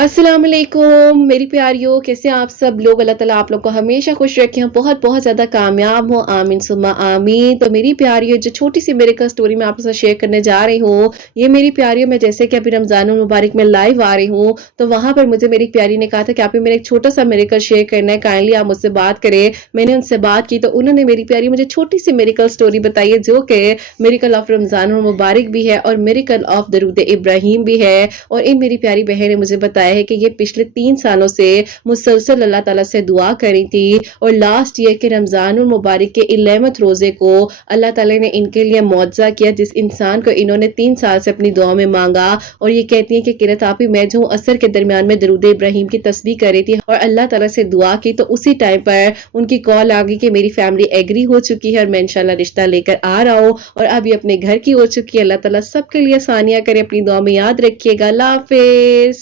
अस्सलाम वालेकुम मेरी प्यारियों, कैसे आप सब लोग। अल्लाह ताला आप लोग को हमेशा खुश रखें, बहुत बहुत ज़्यादा कामयाब हो, आमीन सुम्मा आमीन। तो मेरी प्यारियों, जो छोटी सी मेरे का स्टोरी मैं आपके साथ शेयर करने जा रही हूँ, ये मेरी प्यारियों, मैं जैसे कि अभी रमज़ानुल मुबारक में लाइव आ रही हूँ, तो वहाँ पर मुझे मेरी प्यारी ने कहा था कि आप ही मेरे एक छोटा सा मेरेकल शेयर करना है, काइंडली आप मुझसे बात करें। मैंने उनसे बात की तो उन्होंने मेरी प्यारी मुझे छोटी सी मेरेकल स्टोरी बताई है, जो कि मेरेकल ऑफ रमज़ानुल मुबारक भी है और मेरेकल ऑफ दरूद इब्राहिम भी है। और इन मेरी प्यारी बहन ने मुझे बताया है कि ये पिछले 3 सालों से मुसलसल अल्लाह ताला से दुआ करी थी और लास्ट ईयर के रमज़ानुल मुबारक के 11वें रोज़े को अल्लाह ताला ने इनके लिए मुआवज़ा किया, जिस इंसान को इन्होंने 3 साल से अपनी दुआ में मांगा। और ये कहती हैं कि किरत आप ही, मैं जो असर के दरमियान में दरूद इब्राहिम की तस्बीह कर रही थी और अल्लाह ताला से दुआ की, तो उसी टाइम पर उनकी कॉल आ गई कि मेरी फैमिली एग्री हो चुकी है और मैं इंशाल्लाह रिश्ता लेकर आ रहा हूँ और अब ये अपने घर की हो चुकी है। अल्लाह ताला सबके लिए आसानियाँ करे। अपनी दुआ में याद रखिएगा। अल्लाह हाफ़िज़।